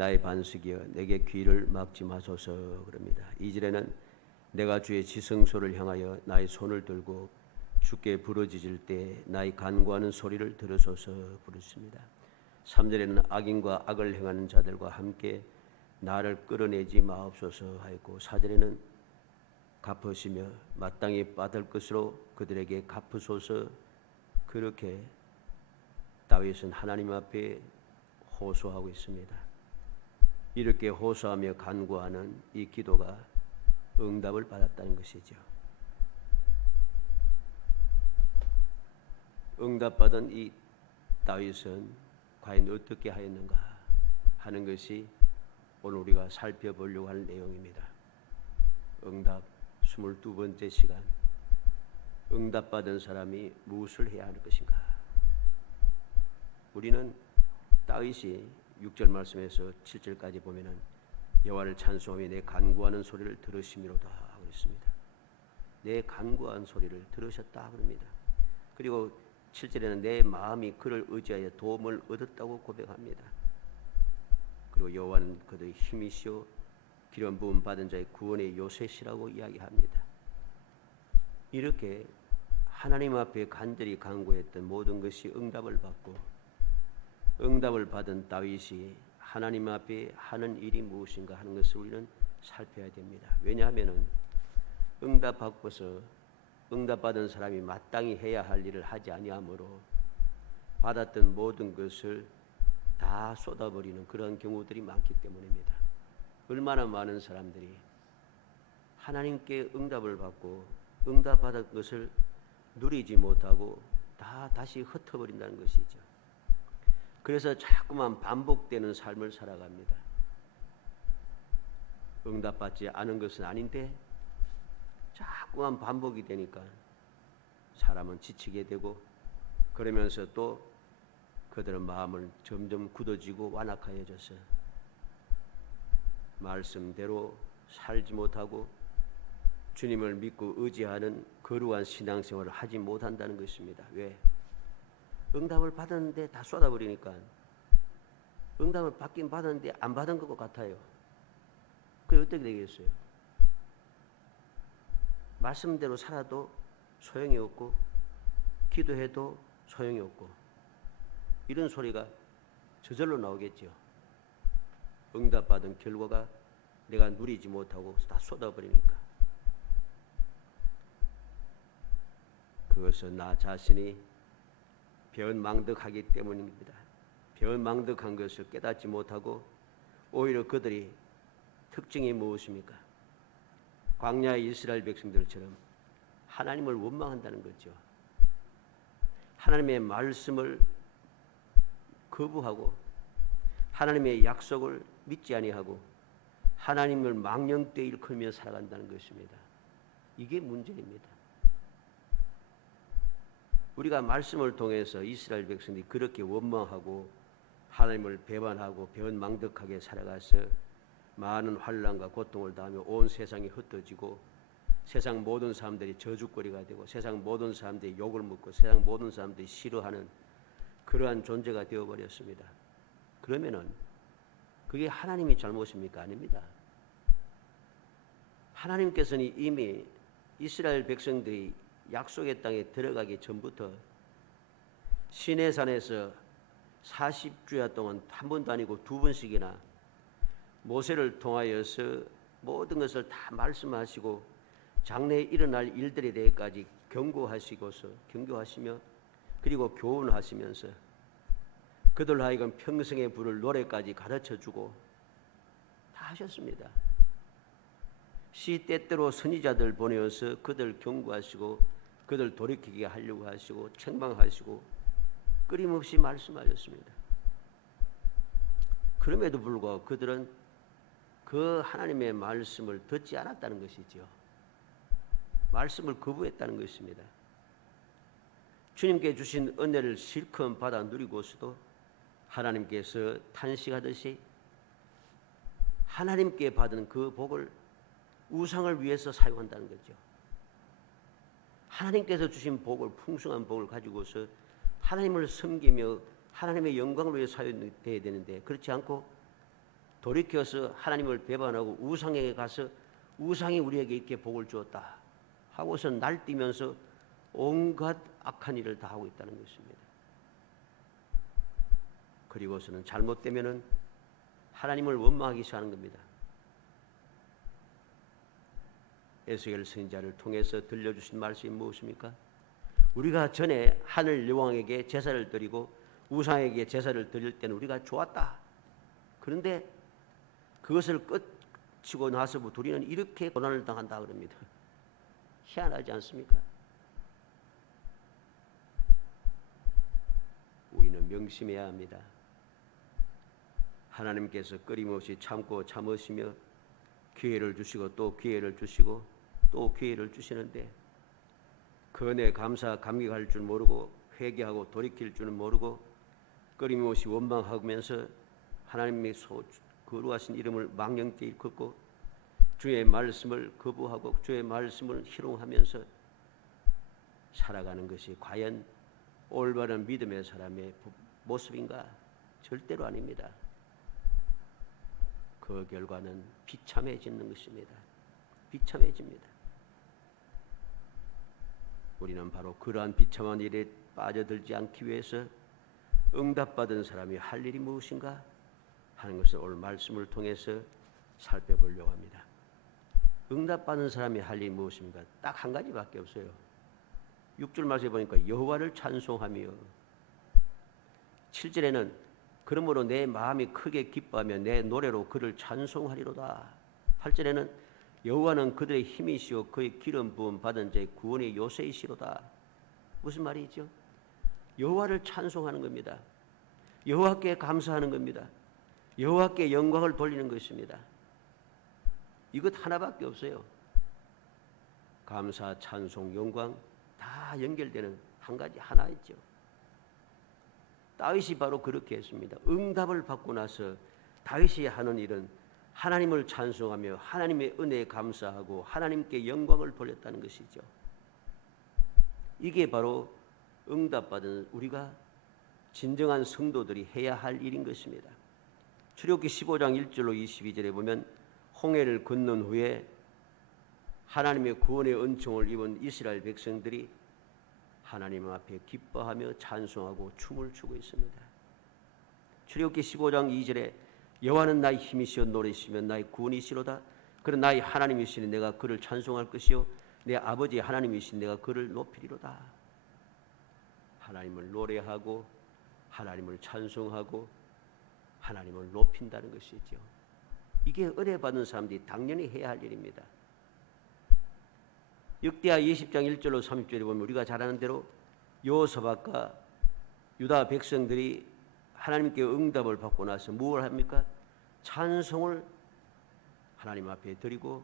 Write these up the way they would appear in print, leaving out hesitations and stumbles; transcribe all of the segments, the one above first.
나의 반석이여 내게 귀를 막지 마소서 그럽니다. 2절에는 내가 주의 지성소를 향하여 나의 손을 들고 주께 부르짖을 때 나의 간구하는 소리를 들으소서 부르십니다. 3절에는 악인과 악을 행하는 자들과 함께 나를 끌어내지 마옵소서 하였고 4절에는 갚으시며 마땅히 받을 것으로 그들에게 갚으소서. 그렇게 다윗은 하나님 앞에 호소하고 있습니다. 이렇게 호소하며 간구하는 이 기도가 응답을 받았다는 것이죠. 응답받은 이 다윗은 과연 어떻게 하였는가 하는 것이 오늘 우리가 살펴보려고 하는 내용입니다. 응답 22번째 시간. 응답받은 사람이 무엇을 해야 하는 것인가? 우리는 다윗이 6절 말씀에서 7절까지 보면은 여호와를 찬송하며 내 간구하는 소리를 들으심이로다 하고 있습니다. 내 간구한 소리를 들으셨다 그럽니다. 그리고 7절에는 내 마음이 그를 의지하여 도움을 얻었다고 고백합니다. 그리고 여호와는 그의 힘이시오 기름 부음 받은 자의 구원의 요새시라고 이야기합니다. 이렇게 하나님 앞에 간절히 간구했던 모든 것이 응답을 받고 응답을 받은 다윗이 하나님 앞에 하는 일이 무엇인가 하는 것을 우리는 살펴야 됩니다. 왜냐하면 응답받고서 응답받은 사람이 마땅히 해야 할 일을 하지 아니하므로 받았던 모든 것을 다 쏟아버리는 그런 경우들이 많기 때문입니다. 얼마나 많은 사람들이 하나님께 응답을 받고 응답받은 것을 누리지 못하고 다시 흩어버린다는 것이죠. 그래서 자꾸만 반복되는 삶을 살아갑니다. 응답받지 않은 것은 아닌데 자꾸만 반복이 되니까 사람은 지치게 되고 그러면서 또 그들의 마음을 점점 굳어지고 완악하여져서 말씀대로 살지 못하고 주님을 믿고 의지하는 거룩한 신앙생활을 하지 못한다는 것입니다. 왜? 응답을 받았는데 다 쏟아버리니까 응답을 받긴 받았는데 안 받은 것 같아요. 그게 어떻게 되겠어요? 말씀대로 살아도 소용이 없고 기도해도 소용이 없고 이런 소리가 저절로 나오겠죠. 응답받은 결과가 내가 누리지 못하고 다 쏟아버리니까. 그것은 나 자신이 배은망덕하기 때문입니다. 배은망덕한 것을 깨닫지 못하고 오히려 그들이 특징이 무엇입니까? 광야의 이스라엘 백성들처럼 하나님을 원망한다는 거죠. 하나님의 말씀을 거부하고 하나님의 약속을 믿지 아니하고 하나님을 망령되이 일컬며 살아간다는 것입니다. 이게 문제입니다. 우리가 말씀을 통해서 이스라엘 백성들이 그렇게 원망하고 하나님을 배반하고 배은망덕하게 살아가서 많은 환난과 고통을 당하며 온 세상이 흩어지고 세상 모든 사람들이 저주거리가 되고 세상 모든 사람들이 욕을 먹고 세상 모든 사람들이 싫어하는 그러한 존재가 되어버렸습니다. 그러면은 그게 하나님이 잘못입니까? 아닙니다. 하나님께서는 이미 이스라엘 백성들이 약속의 땅에 들어가기 전부터 시내산에서 40주야 동안 한 번도 아니고 두 번씩이나 모세를 통하여서 모든 것을 다 말씀하시고 장래에 일어날 일들에 대해까지 경고하시며 그리고 교훈하시면서 그들 하여금 평생에 부를 노래까지 가르쳐주고 다 하셨습니다. 시때때로 선지자들 보내어서 그들 경고하시고 그들 돌이키게 하려고 하시고 책망하시고 끊임없이 말씀하셨습니다. 그럼에도 불구하고 그들은 그 하나님의 말씀을 듣지 않았다는 것이죠. 말씀을 거부했다는 것입니다. 주님께 주신 은혜를 실컷 받아 누리고서도 하나님께서 탄식하듯이 하나님께 받은 그 복을 우상을 위해서 사용한다는 거죠. 하나님께서 주신 복을 풍성한 복을 가지고서 하나님을 섬기며 하나님의 영광을 위해 사용되어야 되는데 그렇지 않고 돌이켜서 하나님을 배반하고 우상에게 가서 우상이 우리에게 이렇게 복을 주었다 하고서 날뛰면서 온갖 악한 일을 다 하고 있다는 것입니다. 그리고서는 잘못되면은 하나님을 원망하기 시작하는 겁니다. 에스겔 선지자를 통해서 들려주신 말씀이 무엇입니까? 우리가 전에 하늘 여왕에게 제사를 드리고 우상에게 제사를 드릴 때는 우리가 좋았다. 그런데 그것을 끝치고 나서부터 우리는 이렇게 고난을 당한다 그럽니다. 희한하지 않습니까? 우리는 명심해야 합니다. 하나님께서 끊임없이 참고 참으시며 기회를 주시고 또 기회를 주시고 또 기회를 주시는데 그 은혜에 감격할 줄 모르고 회개하고 돌이킬 줄은 모르고 끊임없이 원망하면서 하나님의 거룩하신 이름을 망령되이 일컫고 주의 말씀을 거부하고 주의 말씀을 희롱하면서 살아가는 것이 과연 올바른 믿음의 사람의 모습인가? 절대로 아닙니다. 그 결과는 비참해지는 것입니다. 비참해집니다. 우리는 바로 그러한 비참한 일에 빠져들지 않기 위해서 응답받은 사람이 할 일이 무엇인가 하는 것을 오늘 말씀을 통해서 살펴보려고 합니다. 응답받은 사람이 할 일이 무엇입니까? 딱 한 가지밖에 없어요. 6절 말씀에 보니까 여호와를 찬송하며 7절에는 그러므로 내 마음이 크게 기뻐하며 내 노래로 그를 찬송하리로다. 8절에는 여호와는 그들의 힘이시오 그의 기름 부음 받은 자의 구원의 요새이시로다. 무슨 말이죠? 여호와를 찬송하는 겁니다. 여호와께 감사하는 겁니다. 여호와께 영광을 돌리는 것입니다. 이것 하나밖에 없어요. 감사, 찬송, 영광 다 연결되는 한 가지 하나 있죠. 다윗이 바로 그렇게 했습니다. 응답을 받고 나서 다윗이 하는 일은 하나님을 찬송하며 하나님의 은혜에 감사하고 하나님께 영광을 돌렸다는 것이죠. 이게 바로 응답받은 우리가 진정한 성도들이 해야 할 일인 것입니다. 출애굽기 15장 1절로 22절에 보면 홍해를 건넌 후에 하나님의 구원의 은총을 입은 이스라엘 백성들이 하나님 앞에 기뻐하며 찬송하고 춤을 추고 있습니다. 출애굽기 15장 2절에 여호와는 나의 힘이시여 노래시며 나의 구원이시로다. 그는 나의 하나님이시니 내가 그를 찬송할 것이요 내 아버지 하나님이시니 내가 그를 높이리로다. 하나님을 노래하고 하나님을 찬송하고 하나님을 높인다는 것이죠. 이게 은혜 받은 사람들이 당연히 해야 할 일입니다. 역대하 20장 1절로 30절에 보면 우리가 잘 아는 대로 여호사밧과 유다 백성들이 하나님께 응답을 받고 나서 무엇을 합니까? 찬송을 하나님 앞에 드리고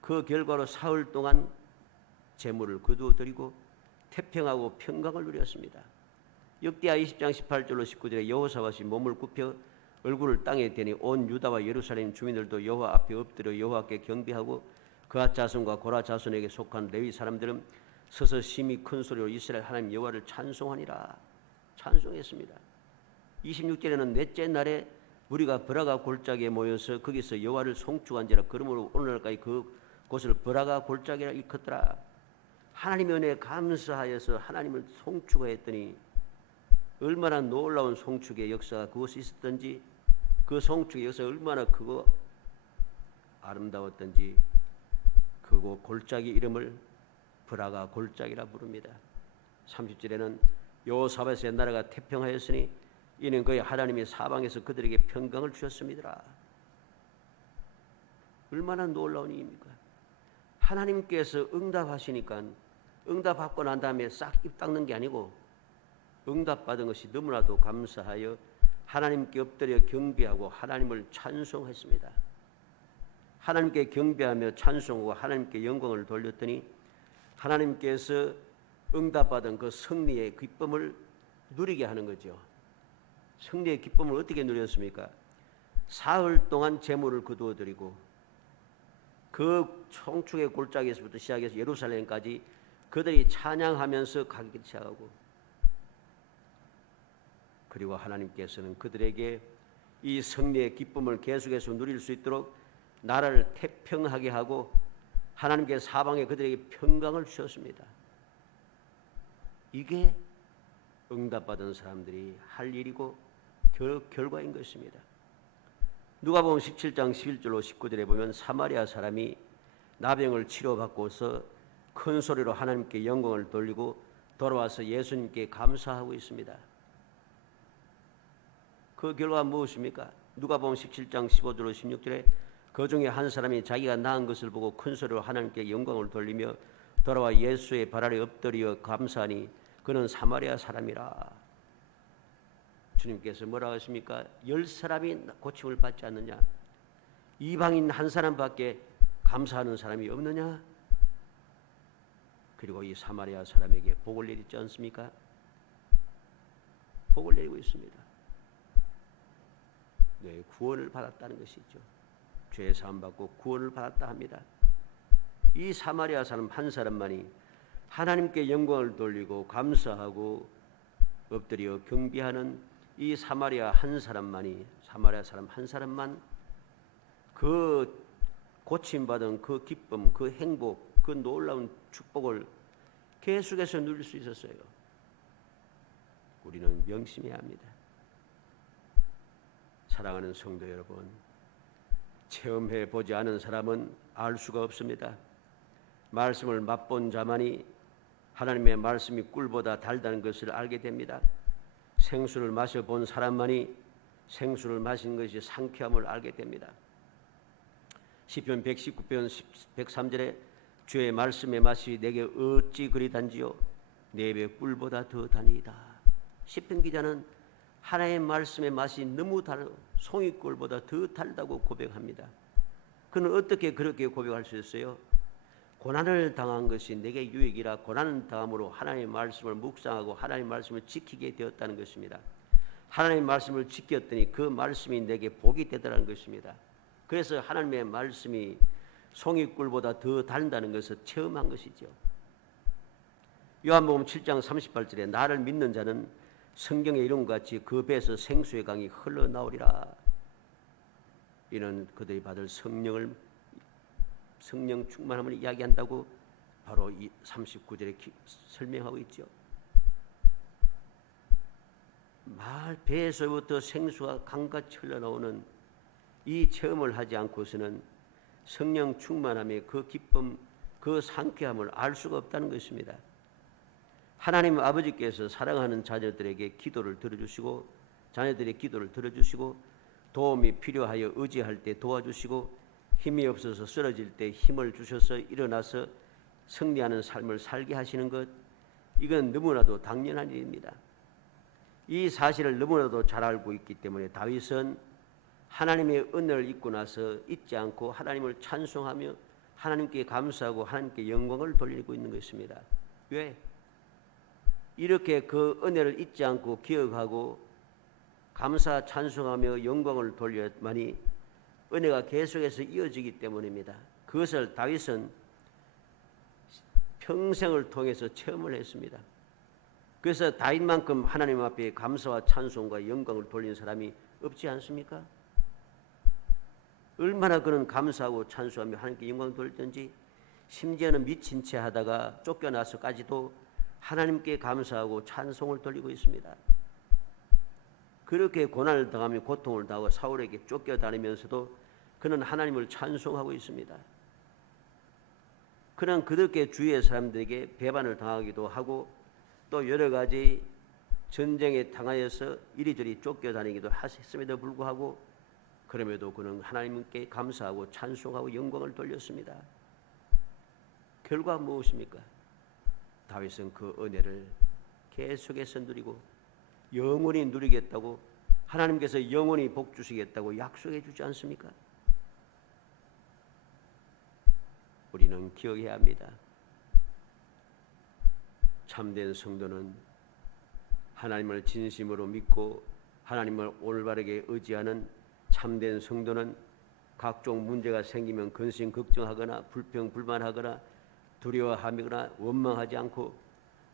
그 결과로 사흘 동안 제물을 거두어 드리고 태평하고 평강을 누렸습니다. 역대하 20장 18절로 19절에 여호사밧이 몸을 굽혀 얼굴을 땅에 대니 온 유다와 예루살렘 주민들도 여호와 앞에 엎드려 여호와께 경배하고 그앗 자손과 고라 자손에게 속한 레위 사람들은 서서 심히 큰 소리로 이스라엘 하나님 여호와를 찬송하니라. 찬송했습니다. 26절에는 넷째 날에 무리가 브라가 골짜기에 모여서 거기서 여호와를 송축한지라. 그러므로 오늘날까지 그 곳을 브라가 골짜기라 일컫더라. 하나님의 은혜에 감사하여서 하나님을 송축하였더니 얼마나 놀라운 송축의 역사가 그곳에 있었던지 그 송축의 역사가 얼마나 크고 아름다웠던지 그곳 골짜기 이름을 브라가 골짜기라 부릅니다. 30절에는 여호사밧의 나라가 태평하였으니 이는 그의 하나님이 사방에서 그들에게 평강을 주셨습니다. 얼마나 놀라운 일입니까? 하나님께서 응답하시니까 응답받고 난 다음에 싹 입 닦는 게 아니고 응답받은 것이 너무나도 감사하여 하나님께 엎드려 경배하고 하나님을 찬송했습니다. 하나님께 경배하며 찬송하고 하나님께 영광을 돌렸더니 하나님께서 응답받은 그 승리의 기쁨을 누리게 하는 거죠. 승리의 기쁨을 어떻게 누렸습니까? 사흘 동안 제물을 거두어 드리고 그 송축의 골짜기에서부터 시작해서 예루살렘까지 그들이 찬양하면서 가기 시작하고 그리고 하나님께서는 그들에게 이 승리의 기쁨을 계속해서 누릴 수 있도록 나라를 태평하게 하고 하나님께 사방에 그들에게 평강을 주셨습니다. 이게 응답받은 사람들이 할 일이고 결과인 것입니다. 누가복음 17장 11절로 19절에 보면 사마리아 사람이 나병을 치료받고서 큰 소리로 하나님께 영광을 돌리고 돌아와서 예수님께 감사하고 있습니다. 그 결과가 무엇입니까? 누가복음 17장 15절로 16절에 그 중에 한 사람이 자기가 나은 것을 보고 큰 소리로 하나님께 영광을 돌리며 돌아와 예수의 발 아래 엎드려 감사하니 그는 사마리아 사람이라. 주님께서 뭐라고 하십니까? 10사람이 고침을 받지 않느냐? 이방인 한 사람밖에 감사하는 사람이 없느냐? 그리고 이 사마리아 사람에게 복을 내리지 않습니까? 복을 내리고 있습니다. 네, 구원을 받았다는 것이죠. 죄 사함 받고 구원을 받았다 합니다. 이 사마리아 사람 한 사람만이 하나님께 영광을 돌리고 감사하고 엎드려 경배하는 이 사마리아 사람 한 사람만 그 고침받은 그 기쁨, 그 행복, 그 놀라운 축복을 계속해서 누릴 수 있었어요. 우리는 명심해야 합니다. 사랑하는 성도 여러분, 체험해 보지 않은 사람은 알 수가 없습니다. 말씀을 맛본 자만이 하나님의 말씀이 꿀보다 달다는 것을 알게 됩니다. 생수를 마셔본 사람만이 생수를 마신 것이 상쾌함을 알게 됩니다. 시편 119편 103절에 주의 말씀의 맛이 내게 어찌 그리 단지요 내 입에 꿀보다 더 다니이다. 시편 기자는 하나님의 말씀의 맛이 너무 송이꿀보다 더 달다고 고백합니다. 그는 어떻게 그렇게 고백할 수 있어요? 고난을 당한 것이 내게 유익이라 고난을 당함으로 하나님의 말씀을 묵상하고 하나님의 말씀을 지키게 되었다는 것입니다. 하나님의 말씀을 지켰더니 그 말씀이 내게 복이 되더라는 것입니다. 그래서 하나님의 말씀이 송이꿀보다 더 달다는 것을 체험한 것이죠. 요한복음 7장 38절에 나를 믿는 자는 성경의 이름과 같이 그 배에서 생수의 강이 흘러나오리라. 이는 그들이 받을 성령 충만함을 이야기한다고 바로 이 39절에 설명하고 있죠. 배에서부터 생수가 강같이 흘러나오는 이 체험을 하지 않고서는 성령 충만함의 그 기쁨, 그 상쾌함을 알 수가 없다는 것입니다. 하나님 아버지께서 사랑하는 자녀들에게 기도를 들어주시고 자녀들의 기도를 들어주시고 도움이 필요하여 의지할 때 도와주시고 힘이 없어서 쓰러질 때 힘을 주셔서 일어나서 승리하는 삶을 살게 하시는 것, 이건 너무나도 당연한 일입니다. 이 사실을 너무나도 잘 알고 있기 때문에 다윗은 하나님의 은혜를 잊고 나서 잊지 않고 하나님을 찬송하며 하나님께 감사하고 하나님께 영광을 돌리고 있는 것입니다. 왜? 이렇게 그 은혜를 잊지 않고 기억하고 감사 찬송하며 영광을 돌려야만이 은혜가 계속해서 이어지기 때문입니다. 그것을 다윗은 평생을 통해서 체험을 했습니다. 그래서 다윗만큼 하나님 앞에 감사와 찬송과 영광을 돌린 사람이 없지 않습니까? 얼마나 그는 감사하고 찬송하며 하나님께 영광을 돌렸던지, 심지어는 미친 채 하다가 쫓겨나서까지도 하나님께 감사하고 찬송을 돌리고 있습니다. 그렇게 고난을 당하며 고통을 당하고 사울에게 쫓겨다니면서도 그는 하나님을 찬송하고 있습니다. 그는 그렇게 주위의 사람들에게 배반을 당하기도 하고 또 여러 가지 전쟁에 당하여서 이리저리 쫓겨다니기도 했음에도 불구하고 그럼에도 그는 하나님께 감사하고 찬송하고 영광을 돌렸습니다. 결과 무엇입니까? 다윗은 그 은혜를 계속해서 누리고 영원히 누리겠다고 하나님께서 영원히 복 주시겠다고 약속해 주지 않습니까? 우리는 기억해야 합니다. 참된 성도는 하나님을 진심으로 믿고 하나님을 올바르게 의지하는 참된 성도는 각종 문제가 생기면 근심 걱정하거나 불평 불만하거나 두려워하거나 원망하지 않고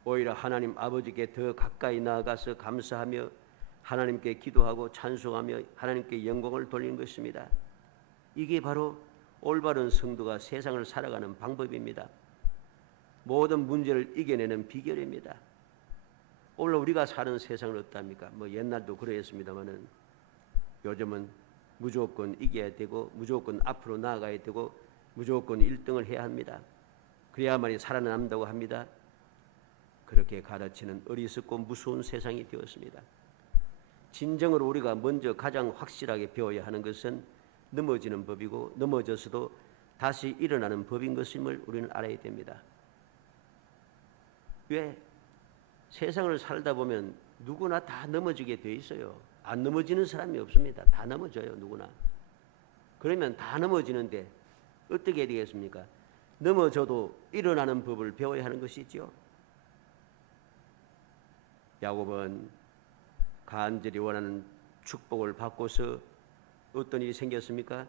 오히려 하나님 아버지께 더 가까이 나아가서 감사하며 하나님께 기도하고 찬송하며 하나님께 영광을 돌리는 것입니다. 이게 바로 올바른 성도가 세상을 살아가는 방법입니다. 모든 문제를 이겨내는 비결입니다. 오늘 우리가 사는 세상은 어떻습니까? 옛날도 그랬습니다만은 요즘은 무조건 이겨야 되고 무조건 앞으로 나아가야 되고 무조건 1등을 해야 합니다. 그래야만이 살아남는다고 합니다. 그렇게 가르치는 어리석고 무서운 세상이 되었습니다. 진정으로 우리가 먼저 가장 확실하게 배워야 하는 것은 넘어지는 법이고 넘어져서도 다시 일어나는 법인 것임을 우리는 알아야 됩니다. 왜? 세상을 살다 보면 누구나 다 넘어지게 돼 있어요. 안 넘어지는 사람이 없습니다. 다 넘어져요, 누구나. 그러면 다 넘어지는데 어떻게 해야 되겠습니까? 넘어져도 일어나는 법을 배워야 하는 것이죠. 야곱은 간절히 원하는 축복을 받고서 어떤 일이 생겼습니까?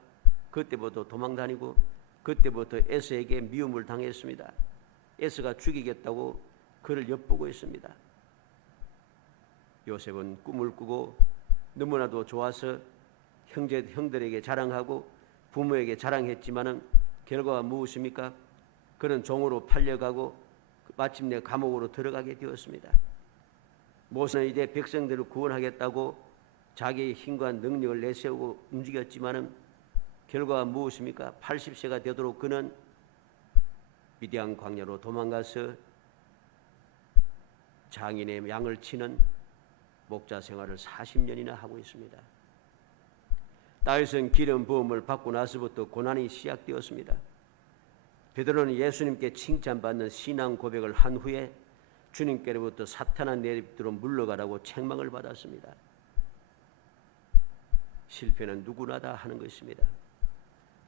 그때부터 도망다니고 그때부터 에서에게 미움을 당했습니다. 에서가 죽이겠다고 그를 엿보고 있습니다. 요셉은 꿈을 꾸고 너무나도 좋아서 형들에게 자랑하고 부모에게 자랑했지만은 결과가 무엇입니까? 그는 종으로 팔려가고 마침내 감옥으로 들어가게 되었습니다. 모세는 이제 백성들을 구원하겠다고 자기의 힘과 능력을 내세우고 움직였지만은 결과가 무엇입니까? 80세가 되도록 그는 미디안 광야로 도망가서 장인의 양을 치는 목자 생활을 40년이나 하고 있습니다. 다윗은 기름 부음을 받고 나서부터 고난이 시작되었습니다. 베드로는 예수님께 칭찬받는 신앙 고백을 한 후에 주님께로부터 사탄아 내 입으로 물러가라고 책망을 받았습니다. 실패는 누구나 다 하는 것입니다.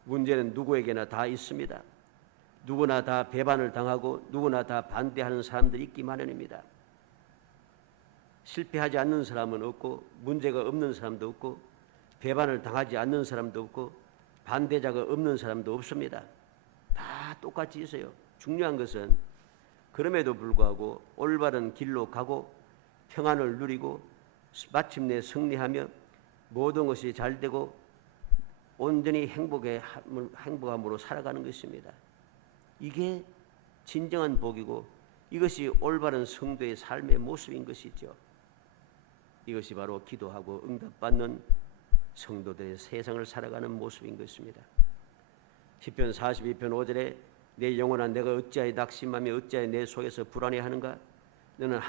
문제는 누구에게나 다 있습니다. 누구나 다 배반을 당하고 누구나 다 반대하는 사람들이 있기 마련입니다. 실패하지 않는 사람은 없고 문제가 없는 사람도 없고 배반을 당하지 않는 사람도 없고 반대자가 없는 사람도 없습니다. 다 똑같이 있어요. 중요한 것은 그럼에도 불구하고 올바른 길로 가고 평안을 누리고 마침내 승리하며 모든 것이 잘되고 온전히 행복함으로 살아가는 것입니다. 이게 진정한 복이고 이것이 올바른 성도의 삶의 모습인 것이죠. 이것이 바로 기도하고 응답받는 성도들의 세상을 살아가는 모습인 것입니다. 시편 42편 5절에 내 영혼아 내가 어찌하여 낙심하며 어찌하여 내 속에서 불안해하는가? 너는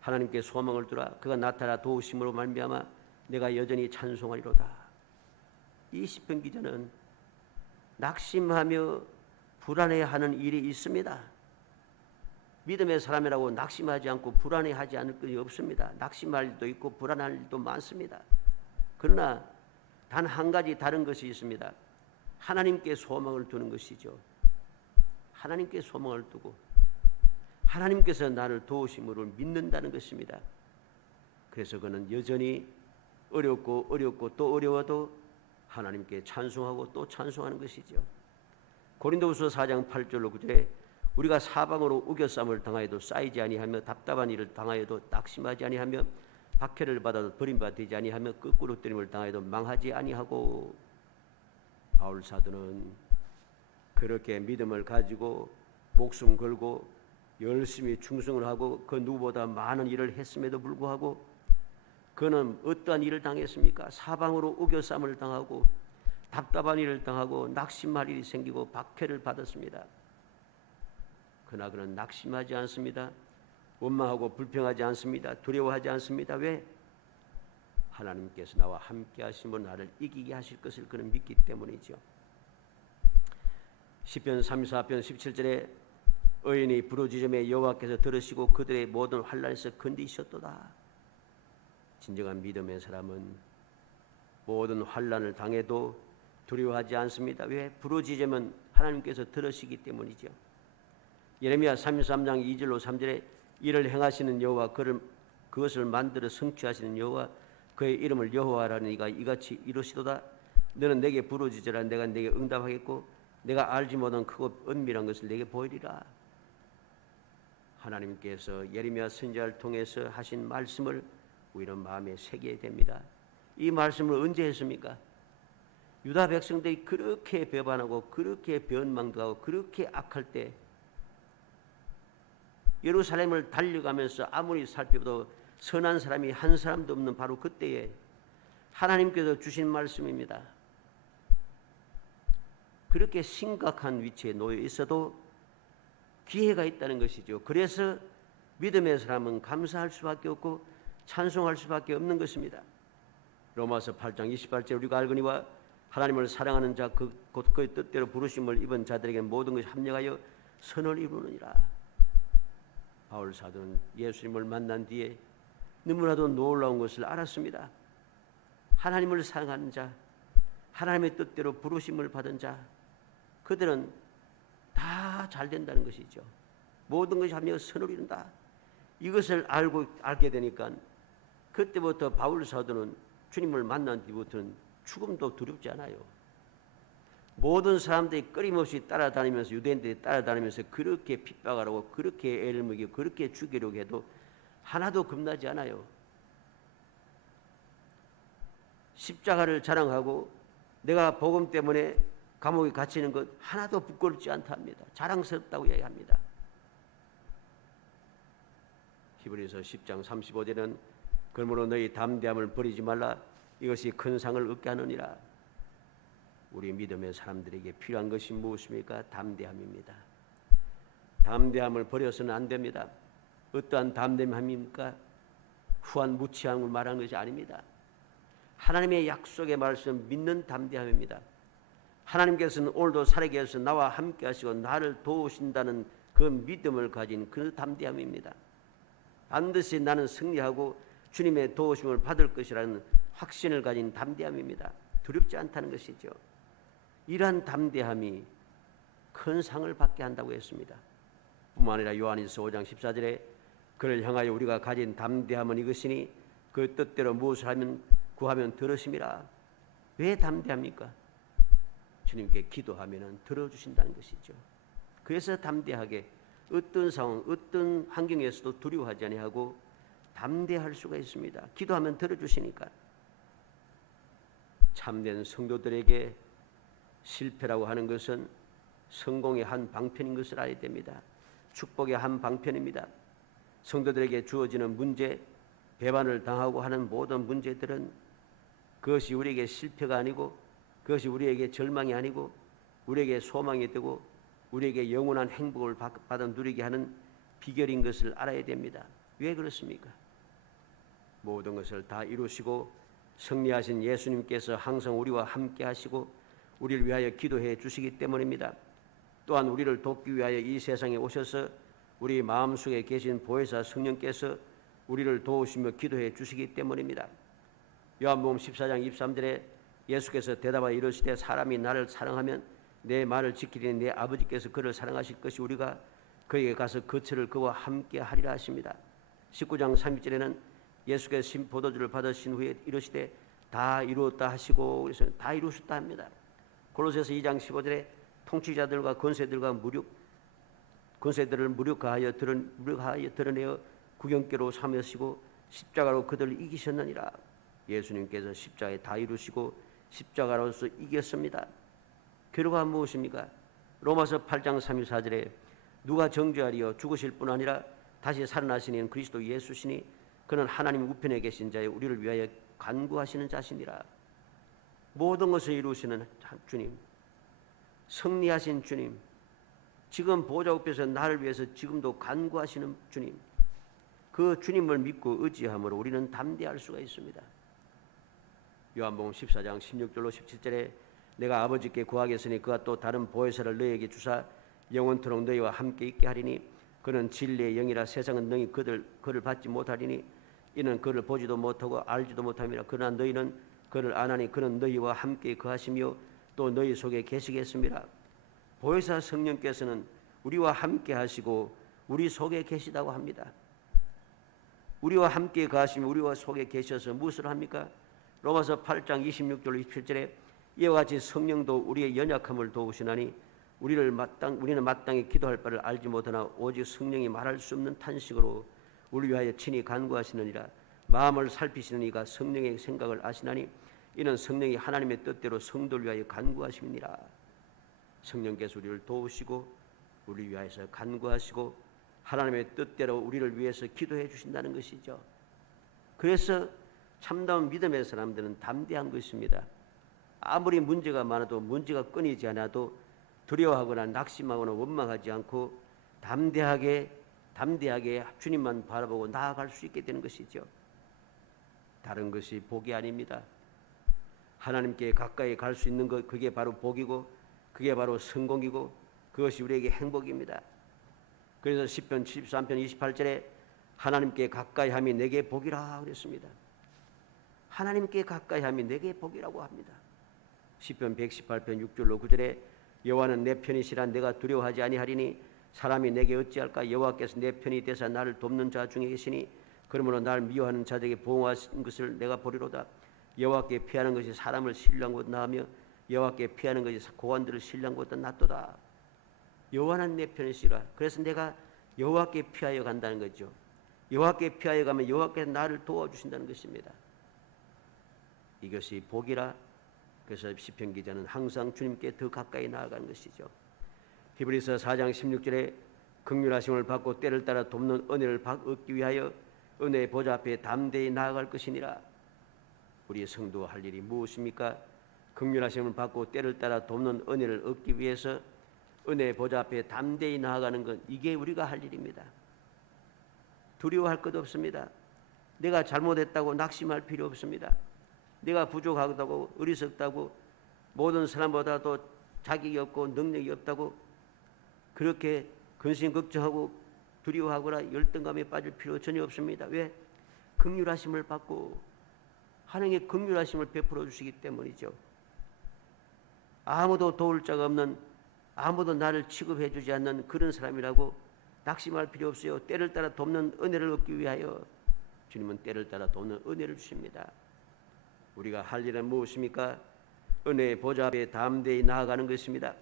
하나님께 소망을 두라. 그가 나타나 도우심으로 말미암아 내가 여전히 찬송하리로다. 이 시편 기자는 낙심하며 불안해하는 일이 있습니다. 믿음의 사람이라고 낙심하지 않고 불안해하지 않을 것이 없습니다. 낙심할 일도 있고 불안할 일도 많습니다. 그러나 단 한 가지 다른 것이 있습니다. 하나님께 소망을 두는 것이죠. 하나님께 소망을 두고 하나님께서 나를 도우심으로 믿는다는 것입니다. 그래서 그는 여전히 어렵고 또 어려워도 하나님께 찬송하고 또 찬송하는 것이죠. 고린도후서 4장 8절로 9절에 우리가 사방으로 우겨쌈을 당하여도 쌓이지 아니하며 답답한 일을 당하여도 낙심하지 아니하며 박해를 받아도 버림받지 아니하며 거꾸로 때림을 당하여도 망하지 아니하고. 바울 사도는 그렇게 믿음을 가지고 목숨 걸고 열심히 충성을 하고 그 누구보다 많은 일을 했음에도 불구하고 그는 어떠한 일을 당했습니까? 사방으로 우겨쌈을 당하고 답답한 일을 당하고 낙심할 일이 생기고 박해를 받았습니다. 그러나 그는 낙심하지 않습니다. 원망하고 불평하지 않습니다. 두려워하지 않습니다. 왜? 하나님께서 나와 함께 하심으로 나를 이기게 하실 것을 그는 믿기 때문이죠. 시편 34편 17절에 의인이 부르짖음에 여호와께서 들으시고 그들의 모든 환난에서 건지셨도다. 진정한 믿음의 사람은 모든 환난을 당해도 두려워하지 않습니다. 왜? 부르짖으면 하나님께서 들으시기 때문이죠. 예레미야 33장 2절로 3절에 이를 행하시는 여호와 그것을 만들어 성취하시는 여호와 그의 이름을 여호와라는 이가 이같이 이루시도다. 너는 내게 부르짖으라. 내가 내게 응답하겠고 내가 알지 못한 크고 은밀한 것을 내게 보이리라. 하나님께서 예레미야 선지자를 통해서 하신 말씀을 우리는 마음에 새겨야 됩니다. 이 말씀을 언제 했습니까? 유다 백성들이 그렇게 배반하고 그렇게 변망도하고 그렇게 악할 때 예루살렘을 달려가면서 아무리 살펴도 선한 사람이 한 사람도 없는 바로 그때에 하나님께서 주신 말씀입니다. 그렇게 심각한 위치에 놓여 있어도 기회가 있다는 것이죠. 그래서 믿음의 사람은 감사할 수밖에 없고 찬송할 수밖에 없는 것입니다. 로마서 8장 28절 우리가 알거니와 하나님을 사랑하는 자 곧 그의 뜻대로 부르심을 입은 자들에게 모든 것이 합력하여 선을 이루느니라. 바울 사도는 예수님을 만난 뒤에 너무나도 놀라운 것을 알았습니다. 하나님을 사랑하는 자, 하나님의 뜻대로 부르심을 받은 자, 그들은 다 잘 된다는 것이죠. 모든 것이 합력하여 선을 이룬다. 이것을 알게 되니까 그때부터 바울 사도는 주님을 만난 뒤부터는 죽음도 두렵지 않아요. 모든 사람들이 끊임없이 따라다니면서 유대인들이 따라다니면서 그렇게 핍박하라고 그렇게 애를 먹이고 그렇게 죽이려고 해도 하나도 겁나지 않아요. 십자가를 자랑하고 내가 복음 때문에 감옥에 갇히는 것 하나도 부끄럽지 않다 합니다. 자랑스럽다고 이야기합니다. 히브리서 10장 35절은 그러므로 너희 담대함을 버리지 말라. 이것이 큰 상을 얻게 하느니라. 우리 믿음의 사람들에게 필요한 것이 무엇입니까? 담대함입니다. 담대함을 버려서는 안 됩니다. 어떠한 담대함입니까? 후한 무치함을 말하는 것이 아닙니다. 하나님의 약속의 말씀 믿는 담대함입니다. 하나님께서는 오늘도 살아계 하셔서 나와 함께 하시고 나를 도우신다는 그 믿음을 가진 그 담대함입니다. 반드시 나는 승리하고 주님의 도우심을 받을 것이라는 확신을 가진 담대함입니다. 두렵지 않다는 것이죠. 이러한 담대함이 큰 상을 받게 한다고 했습니다. 뿐만 아니라 요한일서 5장 14절에 그를 향하여 우리가 가진 담대함은 이것이니 그 뜻대로 무엇을 하면 구하면 들으심이라. 왜 담대합니까? 주님께 기도하면 들어주신다는 것이죠. 그래서 담대하게 어떤 상황, 어떤 환경에서도 두려워하지 아니하고 담대할 수가 있습니다. 기도하면 들어주시니까. 참된 성도들에게 실패라고 하는 것은 성공의 한 방편인 것을 알아야 됩니다. 축복의 한 방편입니다. 성도들에게 주어지는 문제, 배반을 당하고 하는 모든 문제들은 그것이 우리에게 실패가 아니고 그것이 우리에게 절망이 아니고 우리에게 소망이 되고 우리에게 영원한 행복을 받아 누리게 하는 비결인 것을 알아야 됩니다. 왜 그렇습니까? 모든 것을 다 이루시고 승리하신 예수님께서 항상 우리와 함께 하시고 우리를 위하여 기도해 주시기 때문입니다. 또한 우리를 돕기 위하여 이 세상에 오셔서 우리 마음속에 계신 보혜사 성령께서 우리를 도우시며 기도해 주시기 때문입니다. 요한복음 14장 23절에 예수께서 대답하여 이르시되 사람이 나를 사랑하면 내 말을 지키리니 내 아버지께서 그를 사랑하실 것이 우리가 그에게 가서 거처를 그와 함께 하리라 하십니다. 19장 30절에는 예수께서 포도주를 받으신 후에 이르시되 다 이루었다 하시고 그래서 다 이루셨다 합니다. 골로새서 2장 15절에 통치자들과 권세들을 무력하여 드러내어 구경께로 삼으시고 십자가로 그들을 이기셨느니라. 예수님께서 십자가에 다 이루시고 십자가로서 이겼습니다. 결과가 무엇입니까? 로마서 8장 34절에 누가 정죄하리요? 죽으실 뿐 아니라 다시 살아나신 이는 그리스도 예수시니 그는 하나님 우편에 계신 자여 우리를 위하여 간구하시는 자시니라. 모든 것을 이루시는 주님, 승리하신 주님, 지금 보좌 앞에서 나를 위해서 지금도 간구하시는 주님, 그 주님을 믿고 의지함으로 우리는 담대할 수가 있습니다. 요한복음 14장 16절로 17절에 내가 아버지께 구하겠으니 그가 또 다른 보혜사를 너희에게 주사 영원토록 너희와 함께 있게 하리니 그는 진리의 영이라 세상은 능히 그를 받지 못하리니 이는 그를 보지도 못하고 알지도 못함이라. 그러나 너희는 그를 아나니 그는 너희와 함께 거하시며 또 너희 속에 계시겠습니다. 보혜사 성령께서는 우리와 함께 하시고 우리 속에 계시다고 합니다. 우리와 함께 거하시며 우리와 속에 계셔서 무엇을 합니까? 로마서 8장 26절 27절에 이와 같이 성령도 우리의 연약함을 도우시나니 우리는 마땅히 기도할 바를 알지 못하나 오직 성령이 말할 수 없는 탄식으로 우리 위하여 친히 간구하시느니라. 마음을 살피시는 이가 성령의 생각을 아시나니 이는 성령이 하나님의 뜻대로 성도를 위하여 간구하심이니라. 성령께서 우리를 도우시고 우리 위하여서 간구하시고 하나님의 뜻대로 우리를 위해서 기도해 주신다는 것이죠. 그래서 참다운 믿음의 사람들은 담대한 것입니다. 아무리 문제가 많아도 문제가 끊이지 않아도 두려워하거나 낙심하거나 원망하지 않고 담대하게 주님만 바라보고 나아갈 수 있게 되는 것이죠. 다른 것이 복이 아닙니다. 하나님께 가까이 갈 수 있는 것, 그게 바로 복이고 그게 바로 성공이고 그것이 우리에게 행복입니다. 그래서 시편 73편 28절에 하나님께 가까이함이 내게 복이라 그랬습니다. 하나님께 가까이함이 내게 복이라고 합니다. 시편 118편 6절로 9절에 여호와는 내 편이시라 내가 두려워하지 아니하리니 사람이 내게 어찌할까. 여호와께서 내 편이 되사 나를 돕는 자 중에 계시니 그러므로 나를 미워하는 자들에게 보응하신 것을 내가 보리로다. 여호와께 피하는 것이 사람을 신뢰한 것보다 나으며 여호와께 피하는 것이 고관들을 신뢰한 것보다 낫도다. 여호와는 내 편이시라. 그래서 내가 여호와께 피하여 간다는 거죠. 여호와께 피하여 가면 여호와께서 나를 도와주신다는 것입니다. 이것이 복이라. 그래서 시편 기자는 항상 주님께 더 가까이 나아가는 것이죠. 히브리서 4장 16절에 긍휼하심을 받고 때를 따라 돕는 은혜를 얻기 위하여 은혜의 보좌 앞에 담대히 나아갈 것이니라. 우리 성도가 할 일이 무엇입니까? 긍휼하심을 받고 때를 따라 돕는 은혜를 얻기 위해서 은혜의 보좌 앞에 담대히 나아가는 것, 이게 우리가 할 일입니다. 두려워할 것 없습니다. 내가 잘못했다고 낙심할 필요 없습니다. 내가 부족하다고 어리석다고 모든 사람보다도 자격이 없고 능력이 없다고 그렇게 근심 걱정하고 두려워하거나 열등감에 빠질 필요 전혀 없습니다. 왜? 긍휼하심을 받고 하나님의 긍휼하심을 베풀어 주시기 때문이죠. 아무도 도울 자가 없는, 아무도 나를 취급해 주지 않는 그런 사람이라고 낙심할 필요 없어요. 때를 따라 돕는 은혜를 얻기 위하여 주님은 때를 따라 돕는 은혜를 주십니다. 우리가 할 일은 무엇입니까? 은혜의 보좌 앞에 담대히 나아가는 것입니다.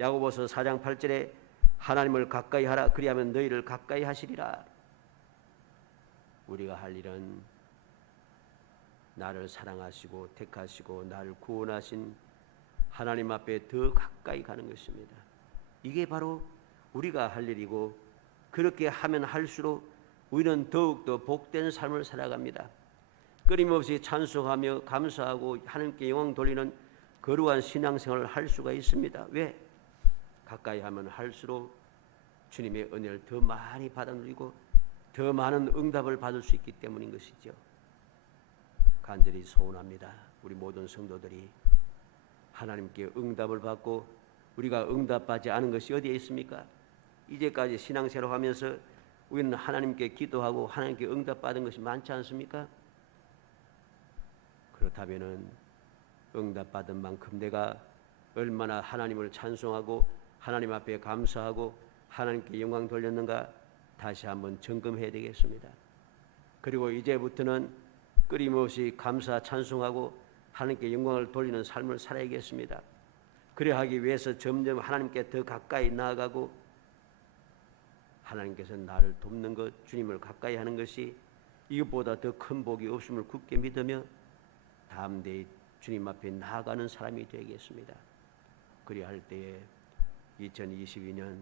야고보서 4장 8절에 하나님을 가까이 하라. 그리하면 너희를 가까이 하시리라. 우리가 할 일은 나를 사랑하시고 택하시고 나를 구원하신 하나님 앞에 더 가까이 가는 것입니다. 이게 바로 우리가 할 일이고 그렇게 하면 할수록 우리는 더욱더 복된 삶을 살아갑니다. 끊임없이 찬송하며 감사하고 하나님께 영광 돌리는 거룩한 신앙생활을 할 수가 있습니다. 왜? 가까이 하면 할수록 주님의 은혜를 더 많이 받아 누리고 더 많은 응답을 받을 수 있기 때문인 것이죠. 간절히 소원합니다. 우리 모든 성도들이 하나님께 응답을 받고 우리가 응답받지 않은 것이 어디에 있습니까? 이제까지 신앙생활을 하면서 우리는 하나님께 기도하고 하나님께 응답받은 것이 많지 않습니까? 그렇다면 응답받은 만큼 내가 얼마나 하나님을 찬송하고 하나님 앞에 감사하고 하나님께 영광 돌렸는가 다시 한번 점검해야 되겠습니다. 그리고 이제부터는 끊임없이 감사 찬송하고 하나님께 영광을 돌리는 삶을 살아야겠습니다. 그래 하기 위해서 점점 하나님께 더 가까이 나아가고 하나님께서 나를 돕는 것, 주님을 가까이 하는 것이 이것보다 더 큰 복이 없음을 굳게 믿으며 담대히 주님 앞에 나아가는 사람이 되겠습니다. 그리할 때에 2022년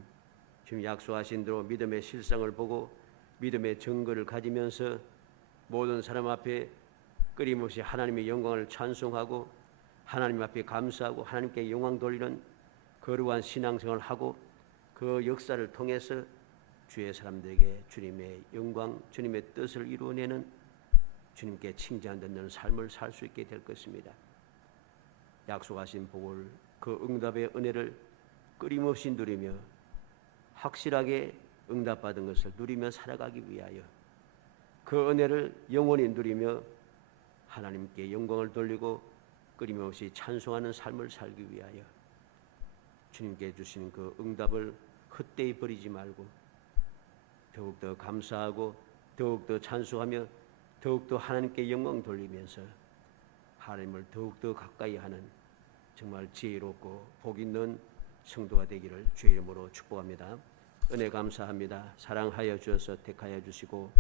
주님 약속하신 대로 믿음의 실상을 보고 믿음의 증거를 가지면서 모든 사람 앞에 끊임없이 하나님의 영광을 찬송하고 하나님 앞에 감사하고 하나님께 영광 돌리는 거룩한 신앙생활을 하고 그 역사를 통해서 주의 사람들에게 주님의 영광, 주님의 뜻을 이루어내는 주님께 칭찬 듣는 삶을 살 수 있게 될 것입니다. 약속하신 복을, 그 응답의 은혜를 끊임없이 누리며 확실하게 응답받은 것을 누리며 살아가기 위하여 그 은혜를 영원히 누리며 하나님께 영광을 돌리고 끊임없이 찬송하는 삶을 살기 위하여 주님께 주시는 그 응답을 헛되이 버리지 말고 더욱더 감사하고 더욱더 찬송하며 더욱더 하나님께 영광 돌리면서 하나님을 더욱더 가까이 하는 정말 지혜롭고 복 있는 성도가 되기를 주의 이름으로 축복합니다. 은혜 감사합니다. 사랑하여 주셔서 택하여 주시고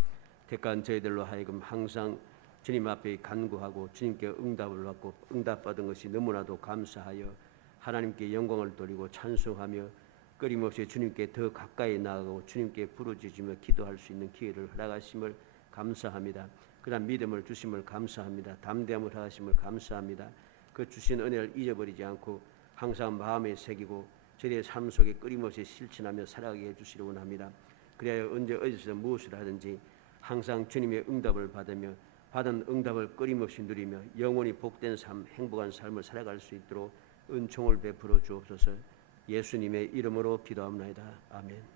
택한 저희들로 하여금 항상 주님 앞에 간구하고 주님께 응답을 받고 응답받은 것이 너무나도 감사하여 하나님께 영광을 돌리고 찬송하며 끊임없이 주님께 더 가까이 나아가고 주님께 부르짖으며 기도할 수 있는 기회를 허락하심을 감사합니다. 그러한 믿음을 주심을 감사합니다. 담대함을 하심을 감사합니다. 그 주신 은혜를 잊어버리지 않고 항상 마음에 새기고 저희의 삶 속에 끊임없이 실천하며 살아가게 해주시기 원합니다. 그래야 언제 어디서 무엇을 하든지 항상 주님의 응답을 받으며 받은 응답을 끊임없이 누리며 영원히 복된 삶, 행복한 삶을 살아갈 수 있도록 은총을 베풀어 주옵소서. 예수님의 이름으로 기도합니다. 아멘.